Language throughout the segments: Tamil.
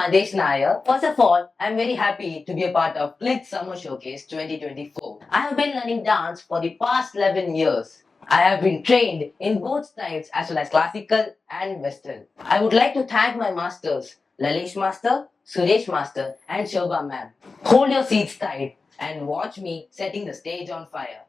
Adesh Nair. First of all, I'm very happy to be a part of Glitz Summer Showcase 2024. I have been learning dance for the past 11 years. I have been trained in both styles as well as classical and western. I would like to thank my masters, Lalish Master, Suresh Master and Shobha Ma'am. Hold your seats tight and watch me setting the stage on fire.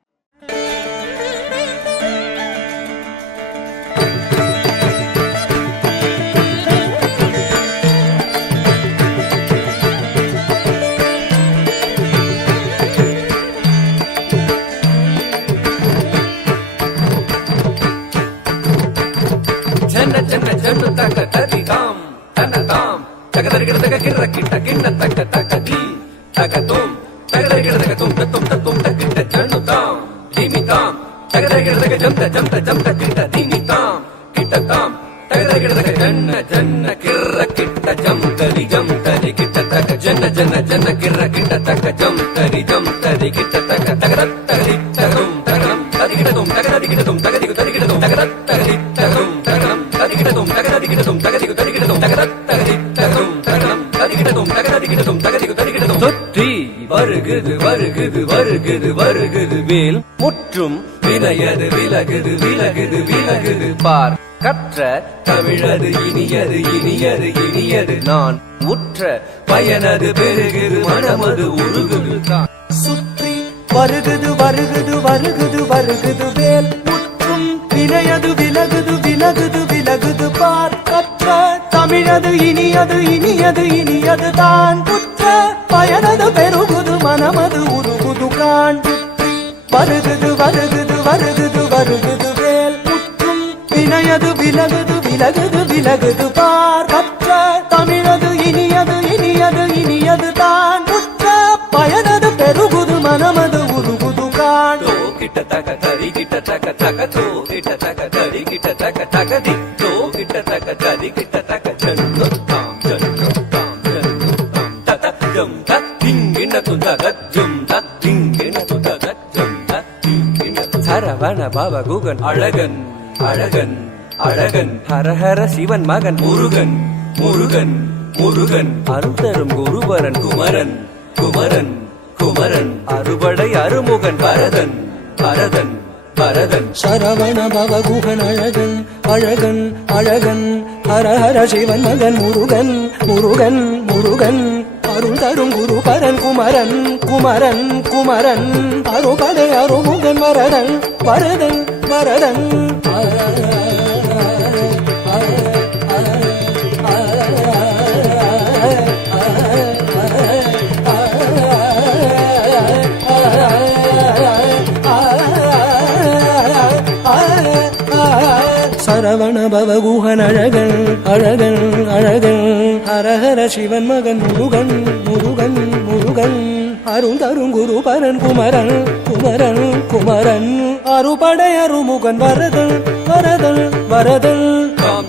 Janna jannu taka tadi tam tana tam tagadar gida taka kirra kitta kinna taka taka di taka tum tagadar gida taka tum taka jannu tam dimi tam tagadar gida taka jamta kitta dimi tam kitta tam tagadar gida taka janna kirra kitta jamtari kitta taka janna kirra kitta taka jamtari kitta taka tagadar tagadi tagadum tagadam tadi kitta tum tagadi kitta tum tagadi kitta tum tagadar tagadi tagadum tagadam தொற்றி வருகுது வேல் முற்றும் வினையது விலகுது பார் கற்ற தமிழது இனியது நான் உற்ற பயனது பெருகுது மனமது உருகுது சுற்றி வருகுது வேல் முற்றும் வினையது விலகுது பார் கற்ற தமிழது இனியது தான் புற்ற பயனது பெருகுது மனமது உருகுது காண் வருகுது வேல் முற்றும் வினையது விலகுது பார் கற்ற தமிழது இனியது தான் புற்ற பயனது பெருகுது மனமது உருகுது காண் கிட்ட தக தரி கிட்ட தக தக தோ கிட்ட தக தரி கிட்ட தக தக தி தோ கிட்ட தக தரி கிட்ட தக ஜன்னு தாம் தத ஜம் தத் திங்கின துதக ஜம் தத் திங்கின துதக ஜம் தத் திங்கின சரவண பவ குகன் அழகன் ஹரஹர சிவன் மகன் முருகன் அருந்தரும் குருபரன் குமரன் அறுபடை அருமுகன் பரதன் சரவண பவ குகன் அழகன் ஹரஹர சிவன் மகன் முருகன் அருள் தரும் குருபரன் குமரன் அறுபடை அருமுகன் வரதன் சரவண பவ குகன் அழகன் ஹரஹர சிவன் மகன் முருகன் அருந்தரும் குருபரன் குமரன் அறுபடை அருமுகன் வரதன்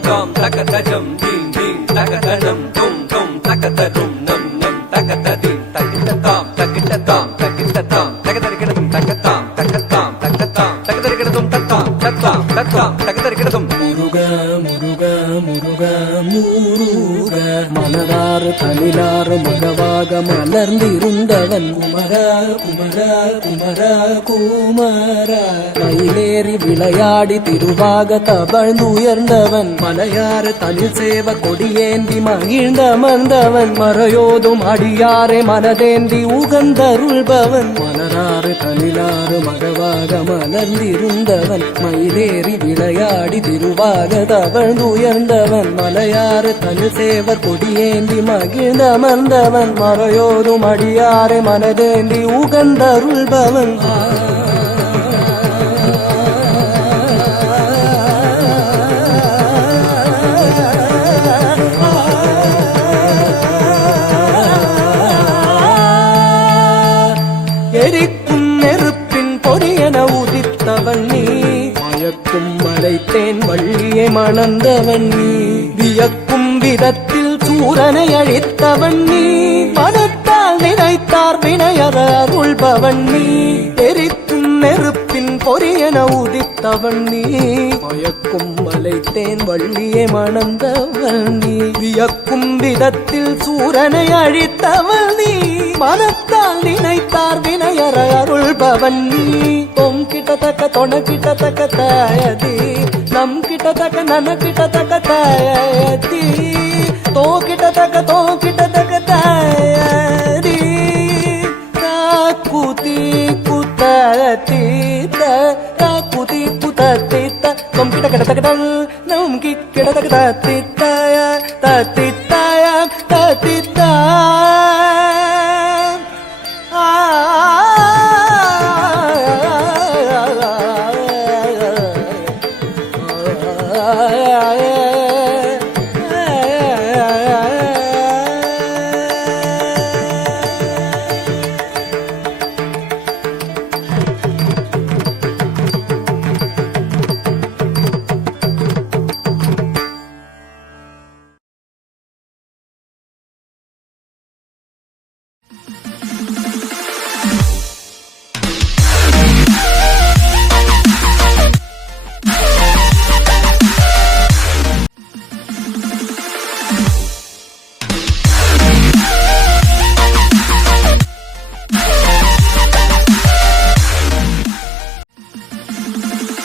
தாம் தகதஜம் தீம் தகதஜம் தும் தகதரும் நம் தகததிம் தகிட்டதாம் தகதரிக்கிடதும் தகதாம் தகதரிக்கிடதும் தத்தாம் தகதரிக்கிடதும் முருக மலராறு தனிலாறு மகவாக மலர்ந்திருந்தவன் குமர மயிலேறி விளையாடி திருவாக தவழ்ந்துயர்ந்தவன் மலையாறு தனில் சேவ கொடியேந்தி மகிழ்ந்தமர்ந்தவன் மறையோதும் அடியாரே மனதேந்தி உகந்தருள்பவன் மலராறு தனிலாறு மகவாக மலர்ந்திருந்தவன் மயிலேறி விளையாடி திருவாக தவழ்ந்துயர்ந்தவன் மலையாறு தனில் சேவர் கொடியேந்தி மகிழ்ந்தமர்ந்தவன் மறையோதும் அடியாரே மனதேந்தி உகந்தருள்பவன் எரிக்கும் நெருப்பின் பொறியென உதித்தவன் நீ மயக்கும் மலைத்தேன் வள்ளியை மணந்தவன் நீ வியக்கும் விதத்தில் சூரனை அழித்தவன் நீ மனத்தால் நினைத்தார் வினையற அருள்பவன் நீ எரிக்கும் நெருப்பின் பொறியென உதித்த அழித்தவன் நீ மயக்கும் மலைத்தேன் வள்ளியை மணந்தவன் நீ வியக்கும் விதத்தில் சூரனை அழித்தவன் நீ மனத்தால் நினைத்தார் வினையற அருள்பவன் நீ தொம் கிட்டத்தக்க தொண கிட்டத்தக்க தாயதி நம் கிட்டத்தக்க நன கிட்டத்தக்க தாயதி தோ கிட்டத்தக்க